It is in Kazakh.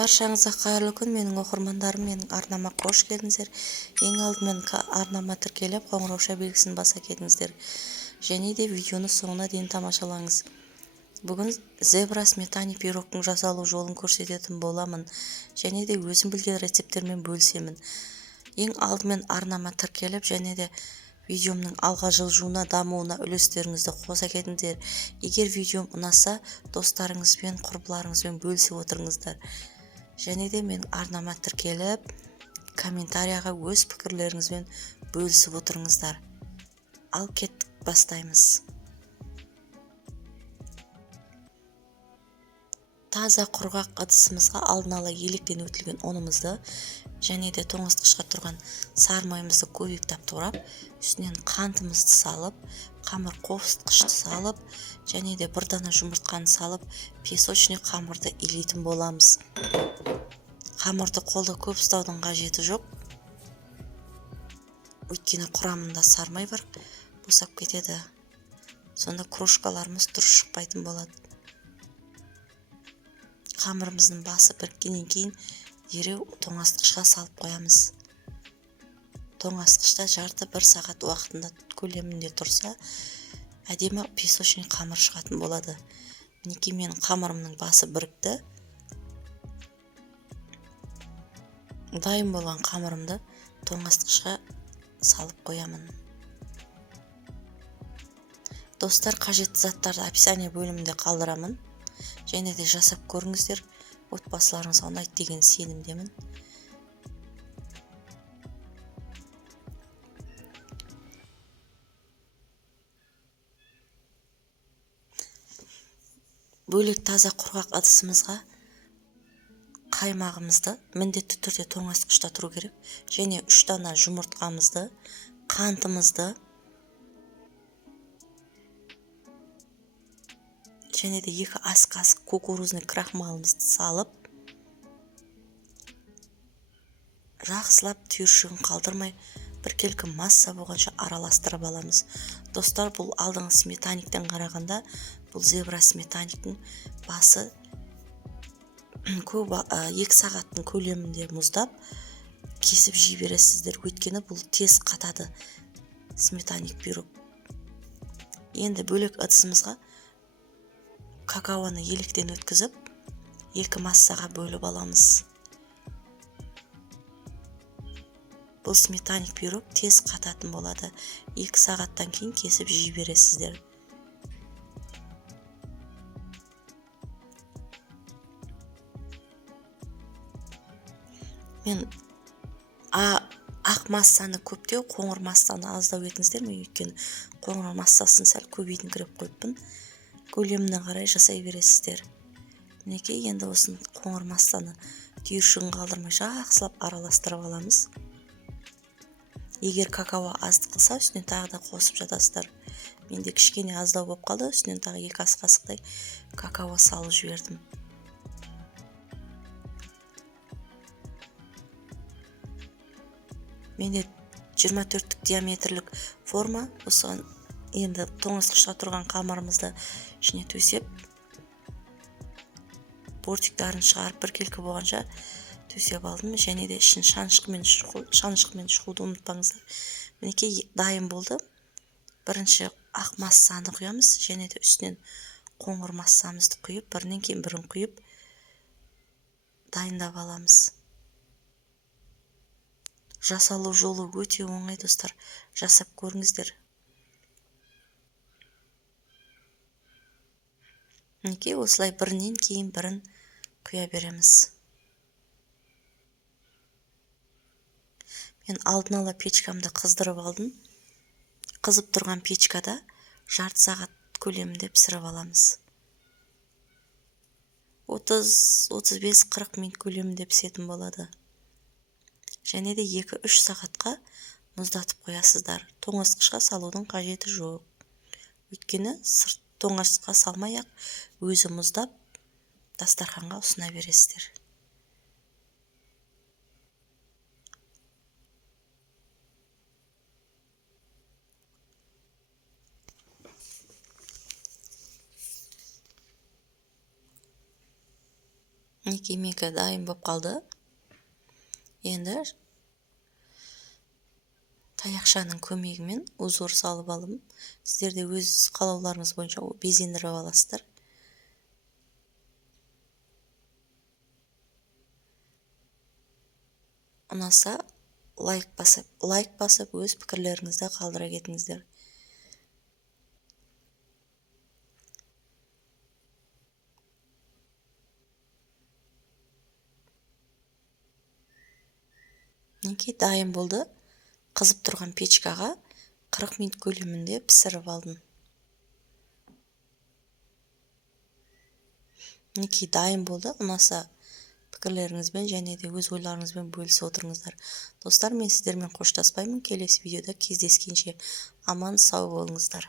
Баршаңызға қайырлы күн, менің оқырмандарым, менің арнама қош келдіңіздер. Ең алдымен арнама тіркеліп, қоңырауша белгісін баса кетіңіздер. Және де видеоны соңына дейін тамашалаңыз. Бүгін зебра сметани пирогтың жасалу жолын көрсететін боламын. Және де өзім білген рецепттермен бөлісемін. Ең алдымен арнама тіркеліп, және де видеомның алға жылжуына, дамуына үлестеріңізді қоса кетіңіздер. Егер видеом ұнаса, достарыңызбен, құрбыларыңызбен бөлісіп отырыңыздар. Және де мен арнама тіркеліп, комментарияға өз пікірлеріңізбен бөлісіп отырыңыздар. Ал кеттік, бастаймыз. Таза құрғақ ыдысымызға алдын ала електен өтілген ұнымызды және де тоңазытқышқа тұрған сары майымызды көбіктеп турап, үстінен қантымызды салып, қамыр қосқышты салып, және де бір дана жұмыртқаны салып, песочный қамырды илейтін боламыз. Қамырды қолда көп ұстаудың қажеті жоқ. Өйткені құрамында сары май бар, босап кетеді. Сонда крошкаларымыз дұрыс шықпайтын болады. Қамырымыздың басы біріккеннен кейін дереу тоңазытқышқа салып қоямыз. Тоңазытқышта жарты бір сағат уақытында көлемінде тұрса, әдемі песочный қамыр шығатын болады. Мінекей менің қамырымның басы бірікті. Дайын болған қамырымды тоңазытқышқа салып қоямын. Достар, қажетті заттарды описание бөлімінде қалдырамын. Және де жасап көріңіздер, отбасыларыңызға ұнайды деген сенімдемін. Бөлек таза құрғақ ыдысымызға қаймағымызды міндетті түрде тоңазытқышта тұру керек. Және 3 дана жұмыртқамызды, қантымызды, және де 2 ас қасық кукурузный крахмалымызды салып, жақсылап түйіршігін қалдырмай, біркелкі масса болғанша араластырып аламыз. Достар, бұл алдыңғы сметаниктен қарағанда, бұл зебра сметаниктің басы 2 сағаттың көлемінде мұздап, кесіп жей бересіздер. Өйткені бұл тез қатады сметаник пирог. Енді бөлек ыдысымызға какаоны електен өткізіп, 2 массаға бөліп аламыз. Бұл сметаник пирог тез қататын болады. 2 сағаттан кейін кесіп жей бересіздер. Мен ақ массаны көптеу, қоңыр массаны аздау етіңіздер. Мен өйткені қоңыр массасын сәл көбейтіңкіреп қойыппын. Көлеміне қарай жасай бересіздер. Мінекей, енді осын қоңыр массаны түйіршігін қалдырмай жақсылап араластырып аламыз. Егер какао аздық қылса, үстінен тағы да қосып жатасыздар. Менде кішкене аздау болып қалды, үстінен тағы 2 ас қасықтай какао салып жібердім. Менде 24-тік диаметрлік форма. Осыған енді тоңазытқышта тұрған қамырымызды ішіне төсеп, бортиктарын шығарып біркелкі болғанша төсеп алдым. Және де ішін шанышқымен шұқуды ұмытпаңыздар. Мінекей, дайын болды. Бірінші ақ массаны құямыз, және де үстінен қоңыр массамызды құйып, бірінен кейін бірін құйып дайындап аламыз. Жасалу жолы өте оңай, достар. Жасап көріңіздер. Мінекей, осылай бірінен кейін бірін құя береміз. Мен алдын ала печкамды қыздырып алдым. Қызып тұрған печкада жарты сағат көлемінде пісіріп аламыз. 30-35-40 минут көлемінде пісетін болады. Және де 2-3 сағатқа мұздатып қоясыздар. Тоңазытқышқа салудың қажеті жоқ. Өйткені сырт тоңазытқышқа салмай-ақ өзі мұздап дастарханға ұсына бересіздер. мінекей менікі дайын болып қалды. Енді таяқшаның көмегімен узор салып алым. Сіздер де өз қалауларыңыз бойынша безендіріп аласыздар. Ұнаса лайк басып өз пікірлеріңізді қалдыра кетіңіздер. Мінекей дайын болды. Қызып тұрған печкаға 40 минут көлемінде пісіріп алдым. Мінекей дайын болды. Ұнаса пікірлеріңізбен және де өз ойларыңызбен бөлісіп отырыңыздар. Достар, мен сіздермен қоштаспаймын. Келесі видеода кездескенше аман сау болыңыздар.